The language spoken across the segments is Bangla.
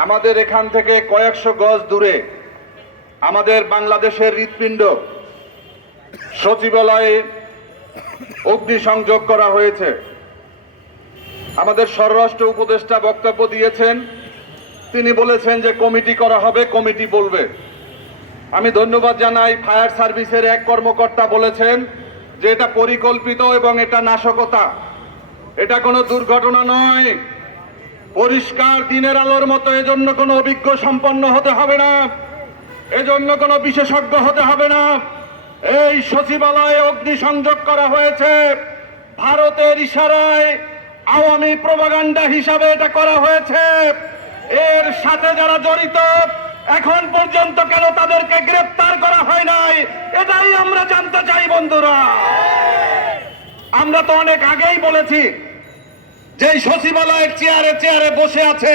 আমাদের এখান থেকে কয়েকশো গজ দূরে আমাদের বাংলাদেশের হৃৎপিণ্ড সচিবালয়ে অগ্নিসংযোগ করা হয়েছে। আমাদের স্বরাষ্ট্র উপদেষ্টা বক্তব্য দিয়েছেন, তিনি বলেছেন যে কমিটি করা হবে, কমিটি বলবে। আমি ধন্যবাদ জানাই, ফায়ার সার্ভিসের এক কর্মকর্তা বলেছেন যে এটা পরিকল্পিত এবং এটা নাশকতা, এটা কোনো দুর্ঘটনা নয়, পরিষ্কার দিনের আলোর মতো। এজন্য কোনো অভিজ্ঞ সম্পন্ন হতে হবে না, এজন্য কোনো বিশেষজ্ঞ হতে হবে না। এই সচিবালয়ে অগ্নিসংযোগ করা হয়েছে ভারতের ইশারায়, আওয়ামী প্রোপাগান্ডা হিসাবে এটা করা হয়েছে। এর সাথে যারা জড়িত এখন পর্যন্ত কেন তাদেরকে গ্রেফতার করা হয় নাই, এটাই আমরা জানতে চাই। বন্ধুরা, আমরা তো অনেক আগেই বলেছি যে সচিবালয়ের চেয়ারে চেয়ারে বসে আছে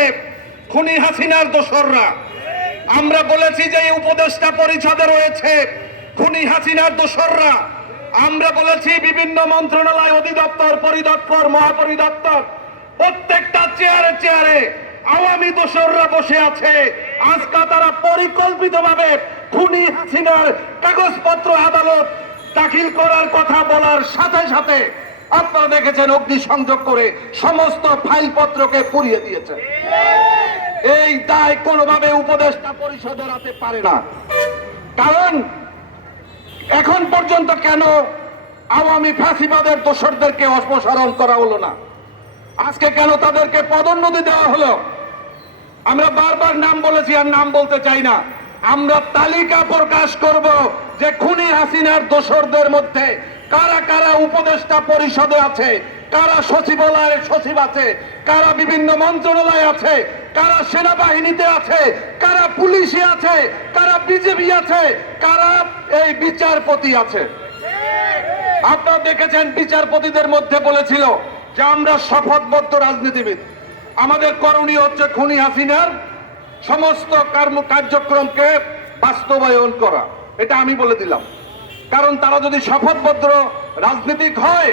খুনি হাসিনার দোসররা। আমরা বলেছি যে উপদেষ্টা পরিষদে রয়েছে খুনি হাসিনার দোসররা। আমরা বলেছি বিভিন্ন মন্ত্রণালয়, অধিদপ্তর, পরিদপ্তর, মহাপরিদপ্তর, প্রত্যেকটা চেয়ারে চেয়ারে আওয়ামী দোসররা বসে আছে। আজকে তারা পরিকল্পিতভাবে খুনি হাসিনার কাগজপত্র আদালত দাখিল করার কথা বলার সাথে সাথে আপনারা দেখেছেন অগ্নিসংযোগ করে সমস্ত ফাইলপত্রকে পুড়িয়ে দিয়েছে। এই দায় কোনোভাবে উপদেষ্টা পরিষদ এড়াতে পারে না। কারণ এখন পর্যন্ত কেন আওয়ামী ফ্যাসিবাদের দোসরদেরকে অপসারণ করা হলো না? আজকে কেন তাদেরকে পদোন্নতি দেওয়া হলো? আমরা বারবার নাম বলেছি, আর নাম বলতে চাই না। আমরা তালিকা প্রকাশ করব যে খুনি হাসিনার দোসরদের মধ্যে কারা কারা উপদেষ্টা পরিষদে আছে, কারা সচিবালয়ের সচিব আছে, কারা বিভিন্ন মন্ত্রণালয় আছে, কারা সেনাবাহিনীতে আছে, কারা পুলিশে আছে, কারা বিজেপি আছে, কারা এই বিচারপতি আছে। আপনারা দেখেছেন বিচারপতিদের মধ্যে বলেছিল যে আমরা শপথবদ্ধ রাজনীতিবিদ, আমাদের করণীয় হচ্ছে খুনি হাসিনার সমস্ত কার্যক্রমকে বাস্তবায়ন করা। এটা আমি বলে দিলাম। কারণ তারা যদি শপথবদ্ধ রাজনীতিক হয়,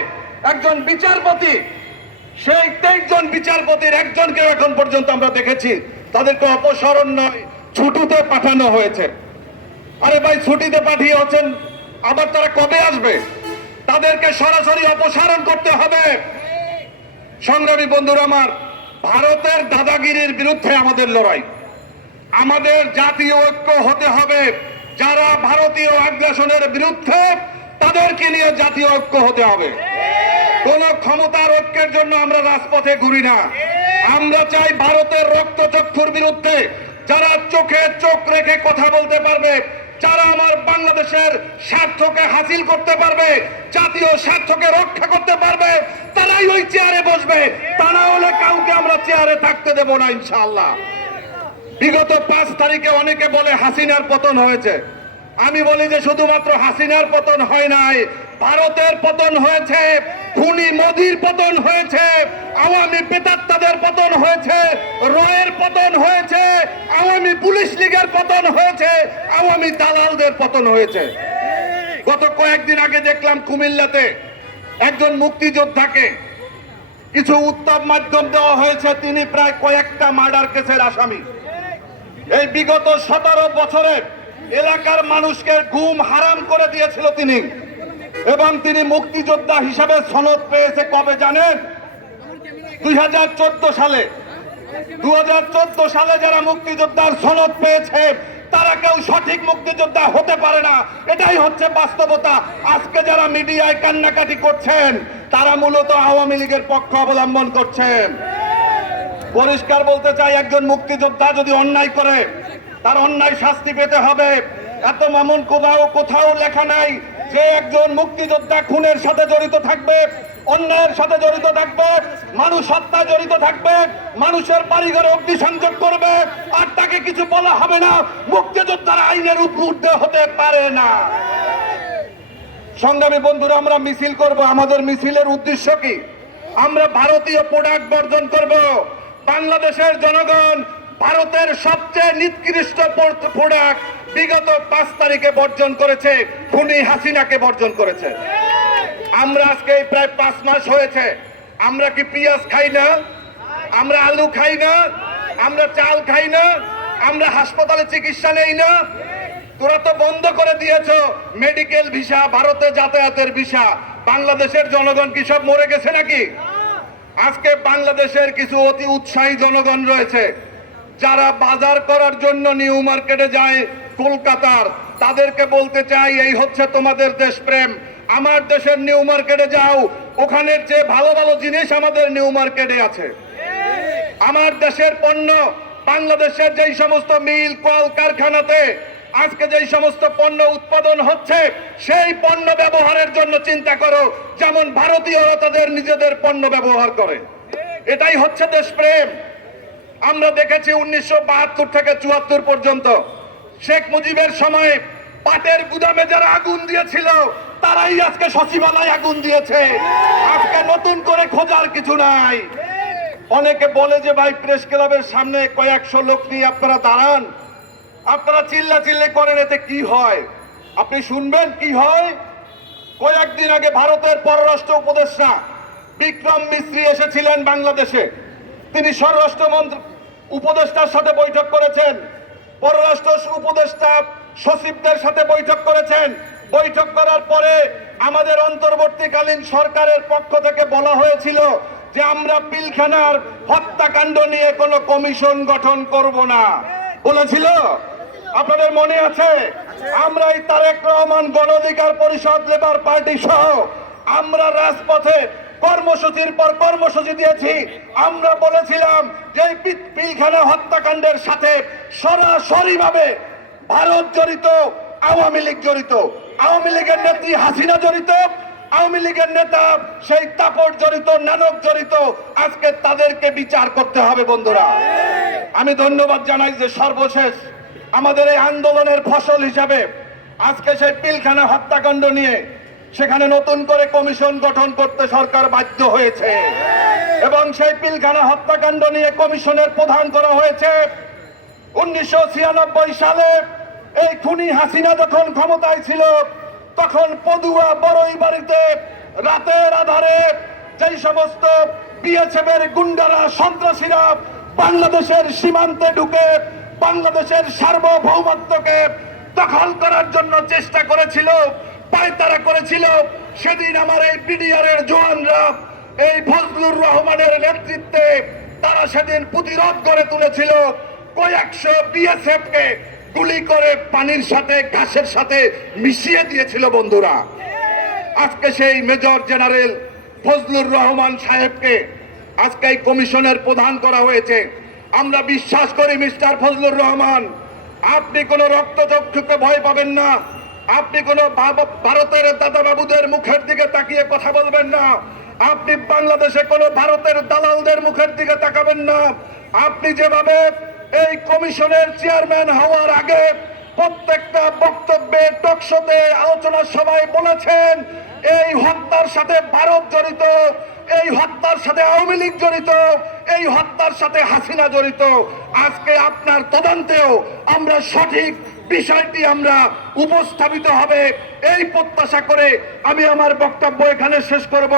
একজন বিচারপতি, সেই 23 জন বিচারপতির একজনকে এখন পর্যন্ত আমরা দেখেছি তাদেরকে অপসারণ নয়, ছুটিতে পাঠানো হয়েছে। আরে ভাই, ছুটিতে পাঠিয়ে হচ্ছেন, আবার তারা কবে আসবে? তাদেরকে সরাসরি অপসারণ করতে হবে। সংগ্রামী বন্ধুরা আমার, ভারতের দাদাগিরির বিরুদ্ধে আমাদের লড়াই। আমাদের জাতীয় ঐক্য হতে হবে। যারা ভারতীয় আগ্রাসনের বিরুদ্ধে, তাদেরকে নিয়ে জাতীয় ঐক্য হতে হবে। কোন ক্ষমতার ঐক্যের জন্য আমরা রাজপথে ঘুরি না। আমরা চাই ভারতের রক্তচক্ষুর বিরুদ্ধে যারা চোখে চোখ রেখে কথা বলতে পারবে, যারা আমার বাংলাদেশের স্বার্থকে হাসিল করতে পারবে, জাতীয় স্বার্থকে রক্ষা করতে পারবে, তারাই ওই চেয়ারে বসবে। তা না হলে কাউকে আমরা চেয়ারে থাকতে দেব না, ইনশাআল্লাহ। বিগত 5 তারিখে অনেকে বলে হাসিনার পতন হয়েছে। আমি বলি যে শুধুমাত্র হাসিনার পতন হয় নাই, ভারতের পতন হয়েছে, খুনি মোদির পতন হয়েছে, আওয়ামী পেতাত্তাদের পতন হয়েছে, রয়ের পতন হয়েছে, আওয়ামী পুলিশ লীগের পতন হয়েছে, আওয়ামী দালালদের পতন হয়েছে। গত কয়েকদিন আগে দেখলাম কুমিল্লাতে একজন মুক্তিযোদ্ধাকে কিছু উত্তম মাধ্যম দেওয়া হয়েছে, তিনি প্রায় কয়েকটা মার্ডার কেসের আসামি। এই বিগত 17 বছরে এলাকার মানুষকে ঘুম হারাম করে দিয়েছিল তিনি, এবং তিনি মুক্তিযোদ্ধা হিসাবে সনদ পেয়েছে কবে জানেন? 2014 সালে। 2014 সালে যারা মুক্তিযোদ্ধার সনদ পেয়েছে তারা কেউ সঠিক মুক্তিযোদ্ধা হতে পারে না, এটাই হচ্ছে বাস্তবতা। আজকে যারা মিডিয়ায় কান্নাকাটি করছেন তারা মূলত আওয়ামী লীগের পক্ষ অবলম্বন করছেন। পরিষ্কার বলতে চাই, একজন মুক্তিযোদ্ধা যদি অন্যায় করে তার অন্যায় শাস্তি পেতে হবে। এত মামুন কোথাও লেখা নাই যে একজন মুক্তিযোদ্ধা খুনের সাথে জড়িত থাকবে, অন্যায়ের সাথে জড়িত থাকবে, মানুষ হত্যায় জড়িত থাকবে, মানুষের বাড়িঘরে অগ্নিসংযোগ করবে, আর তাকে কিছু বলা হবে না। মুক্তিযোদ্ধারা আইনের ঊর্ধ্বে হতে পারে না। সংগ্রামী বন্ধুরা, আমরা মিছিল করব। আমাদের মিছিলের উদ্দেশ্য কি? আমরা ভারতীয় প্রোডাক্ট বর্জন করব। বাংলাদেশের জনগণ ভারতের সবচেয়ে নিকৃষ্ট প্রোডাক্ট বিগত 5 তারিখে বর্জন করেছে, খুনি হাসিনাকে বর্জন করেছে। আমরা আজকে প্রায় 5 মাস হয়েছে, আমরা কি পেঁয়াজ খাই না? আমরা আলু খাই না? আমরা চাল খাই না, আমরা হাসপাতালে চিকিৎসা নেই না। তোরা তো বন্ধ করে দিয়েছো মেডিকেল ভিসা, ভারতে যাতায়াতের ভিসা। বাংলাদেশের জনগণ কি সব মরে গেছে নাকি? আজকে বাংলাদেশের কিছু অতি উৎসাহী জনগণ রয়েছে যারা বাজার করার জন্য নিউ মার্কেটে যায় কলকাতার। তাদেরকে বলতে চাই, এই হচ্ছে তোমাদের দেশপ্রেম। আমার দেশের নিউ মার্কেটে যাও, ওখানের যে ভালো ভালো জিনিস আমাদের নিউ মার্কেটে আছে। আমার দেশের পণ্য, বাংলাদেশের যেই সমস্ত মিল কল কারখানাতে আজকে যেই সমস্ত পণ্য উৎপাদন হচ্ছে, সেই পণ্য ব্যবহারের জন্য চিন্তা করো, যেমন ভারতীয়রা তাদের নিজেদের পণ্য ব্যবহার করে। এটাই হচ্ছে দেশপ্রেম। আমরা দেখেছি 1972 থেকে 74 পর্যন্ত শেখ মুজিবের সময় পাটের গুদামে যারা আগুন দিয়েছিল তারাই আজকে সচিবালয়ে আগুন দিয়েছে। আজকে নতুন করে খোঁজার কিছু নাই। অনেকে বলে যে ভাই প্রেস ক্লাবের সামনে কয়েকশো লোক নিয়ে আপনারা দাঁড়ান, আপনারা চিল্লাচিল্লি করেন, এতে কি হয়? আপনি শুনবেন কি হয়। কয়েকদিন আগে ভারতের পররাষ্ট্র উপদেষ্টা বিক্রম মিস্ত্রি এসেছিলেন বাংলাদেশে। তিনি স্বরাষ্ট্র মন্ত্রী উপদেষ্টার সাথে বৈঠক করেছেন, পররাষ্ট্র উপদেষ্টা সচিবদের সাথে বৈঠক করেছেন। বৈঠক করার পরে আমাদের অন্তর্বর্তীকালীন সরকারের পক্ষ থেকে বলা হয়েছিল যে আমরা পিলখানার হত্যাকাণ্ড নিয়ে কোনো কমিশন গঠন করব না। বলেছিল, আপনাদের মনে আছে? আমরা এই তারেক রহমান গণ অধিকার পরিষদ, লেবার পার্টি সহ আমরা রাজপথে কর্মসূচির পর কর্মসূচি দিয়েছি। আমরা বলেছিলাম যে এই পিলখানা হত্যাকাণ্ডের সাথে সরাসরি ভাবে ভারত জড়িত, আওয়ামী লীগ জড়িত, আওয়ামী লীগের নেত্রী হাসিনা জড়িত, আওয়ামী লীগের নেতা সেই তাপর জড়িত, নানক জড়িত। আজকে তাদেরকে বিচার করতে হবে। বন্ধুরা, আমি ধন্যবাদ জানাই যে সর্বশেষ আমাদের এই আন্দোলনের ফসল হিসাবে আজকে সেই পিলখানা হত্যাকাণ্ড নিয়ে সেখানে নতুন করে কমিশন গঠন করতে সরকার বাধ্য হয়েছে এবং সেই পিলখানা হত্যাকাণ্ড নিয়ে কমিশনের প্রধান করা হয়েছে। 1996 সালে এই খুনি হাসিনা যখন ক্ষমতায় ছিল, তখন পদুয়া বড়ইবাড়িতে রাতের আধারে যেই সমস্ত বিএসএফ এর গুন্ডারা, সন্ত্রাসীরা বাংলাদেশের সীমান্তে ঢুকে বাংলাদেশের সার্বভৌমত্বকে দখল করার জন্য চেষ্টা করেছিল, পায়তারা করেছিল, সেদিন আমার এই বিডিআর এর জওয়ানরা এই ফজলুর রহমানের নেতৃত্বে তারা সেদিন প্রতিরোধ গড়ে তুলেছিল। কয়েকশো বিএসএফ কে গুলি করে পানির সাথে ঘাসের সাথে মিশিয়ে দিয়েছিল। বন্ধুরা, আজকে সেই মেজর জেনারেল ফজলুর রহমান সাহেবকে আজকে এই কমিশনের প্রধান করা হয়েছে। আমরা বিশ্বাস করি মিস্টার ফজলুর রহমান, আপনি কোনো রক্তচক্ষুকে ভয় পাবেন না, আপনি কোনো ভারতের দাদাবাবুদের মুখের দিকে তাকিয়ে কথা বলবেন না, আপনি বাংলাদেশে কোনো ভারতের দালালদের মুখের দিকে তাকাবেন না। আপনি যেভাবে এই কমিশনের চেয়ারম্যান হওয়ার আগে প্রত্যেকটা বক্তব্যে, টকশোতে, আলোচনা সভায় বলেছেন এই হত্যার সাথে ভারত জড়িত, এই হত্যার সাথে আওয়ামী লীগ জড়িত, এই হত্যার সাথে হাসিনা জড়িত। আজকে আপনার তদন্তেও আমরা সঠিক বিষয়টি আমরা উপস্থাপিত হবে এই প্রত্যাশা করে আমি আমার বক্তব্য এখানে শেষ করব।